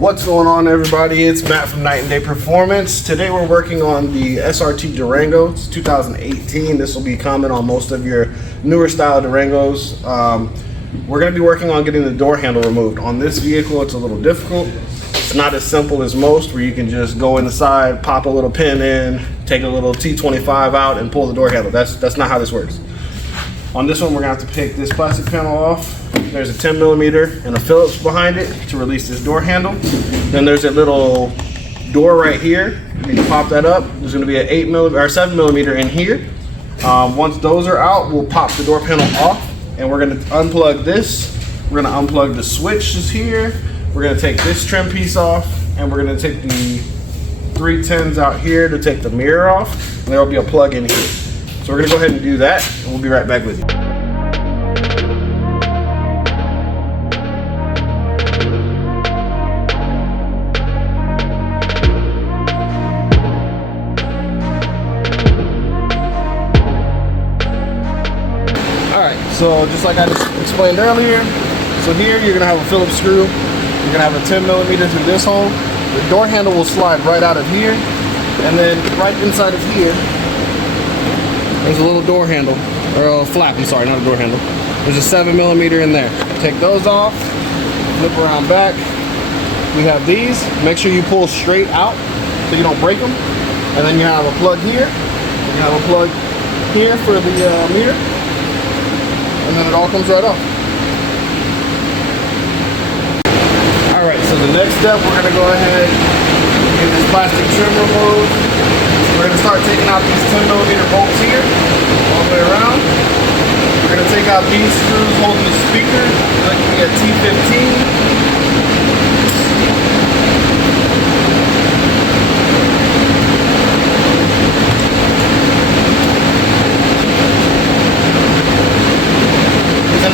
What's going on, everybody? It's Matt from Night and Day Performance. Today we're working on the SRT Durango. It's 2018. This will be common on most of your newer style Durangos. We're going to be working on getting the door handle removed. On this vehicle, it's a little difficult. It's not as simple as most, where you can just go in the side, pop a little pin in, take a little T15 out, and pull the door handle. That's not how this works. On this one, we're going to have to pick this plastic panel off. There's a 10mm and a Phillips behind it to release this door handle. Then there's a little door right here. You can pop that up. There's going to be an 8mm or 7mm in here. Once those are out, we'll pop the door panel off, and we're going to unplug this. We're going to unplug the switches here. We're going to take this trim piece off, and we're going to take the 310s out here to take the mirror off, and there will be a plug in here. So we're going to go ahead and do that, and we'll be right back with you. So just like I just explained earlier, so here you're going to have a Phillips screw. You're going to have a 10mm through this hole. The door handle will slide right out of here. And then right inside of here, there's a little door handle, or a flap, I'm sorry, not a door handle. There's a 7mm in there. Take those off, flip around back. We have these. Make sure you pull straight out so you don't break them. And then you have a plug here. You have a plug here for the mirror. And then it all comes right off. Alright, so the next step, we're going to go ahead and get this plastic trim removed. We're going to start taking out these 10mm bolts here, all the way around. We're going to take out these screws holding the speaker, like to be a T15.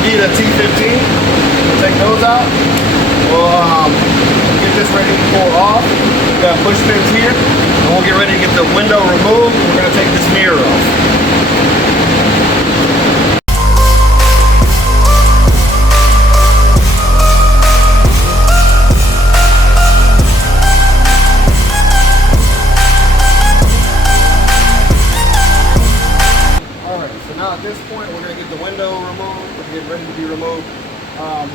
Need a T15. We'll take those out. We'll get this ready to pull off. We got push pins here, and we'll get ready to get the window removed. We're going to take this mirror off. At this point, we're going to get the window removed. We're getting ready to be removed.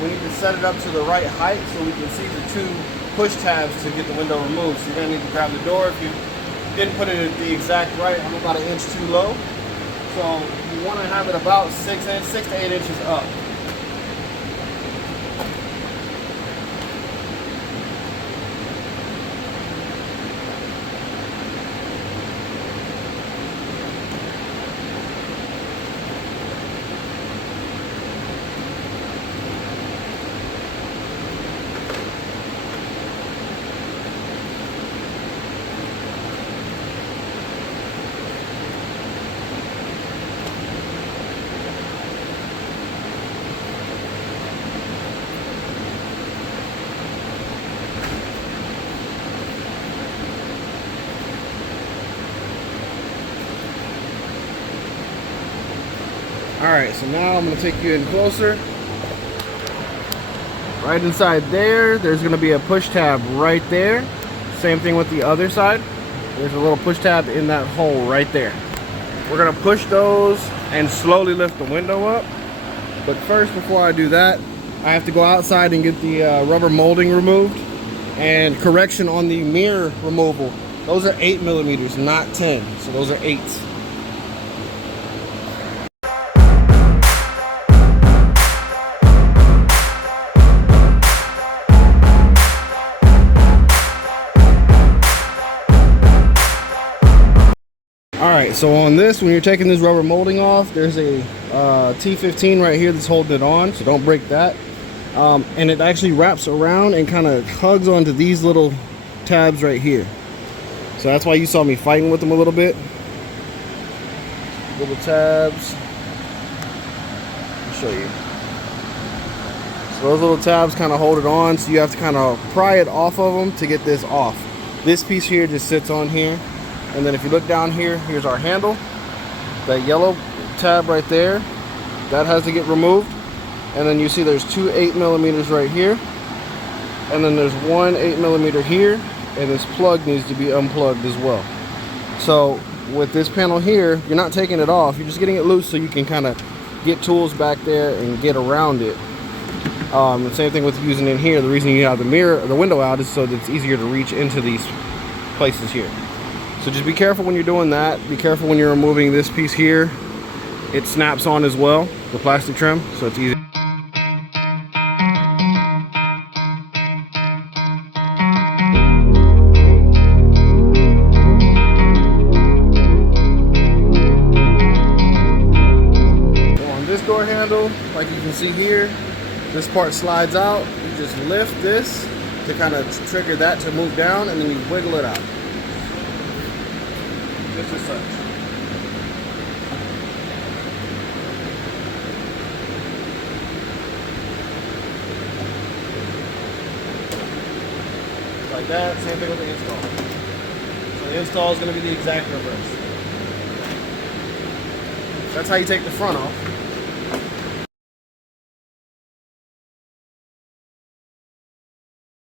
We need to set it up to the right height so we can see the two push tabs to get the window removed. So you're going to need to grab the door. If you didn't put it at the exact right, I'm about an inch too low. So you want to have it about 6 to 8 inches up. Alright, so now I'm going to take you in closer. Right inside there, there's going to be a push tab right there. Same thing with the other side. There's a little push tab in that hole right there. We're going to push those and slowly lift the window up. But first, before I do that, I have to go outside and get the rubber molding removed. And correction on the mirror removal. Those are 8mm, not 10. So those are 8s. Alright, so on this, when you're taking this rubber molding off, there's a T15 right here that's holding it on, so don't break that. And it actually wraps around and kind of hugs onto these little tabs right here. So that's why you saw me fighting with them a little bit. Little tabs. I'll show you. So those little tabs kind of hold it on, so you have to kind of pry it off of them to get this off. This piece here just sits on here. And then if you look down here, here's our handle. That yellow tab right there, that has to get removed. And then you see there's two 8mm right here. and then there's one 8mm here, and this plug needs to be unplugged as well. So with this panel here, you're not taking it off, you're just getting it loose so you can kind of get tools back there and get around it. The same thing with using in here. The reason you have the window out is so that it's easier to reach into these places here. So just be careful when you're doing that. Be careful when you're removing this piece here. It snaps on as well, the plastic trim, so it's easy. On this door handle, like you can see here, this part slides out. You just lift this to kind of trigger that to move down, and then you wiggle it out. Just as such. Like that. Same thing with the install. So the install is going to be the exact reverse. That's how you take the front off.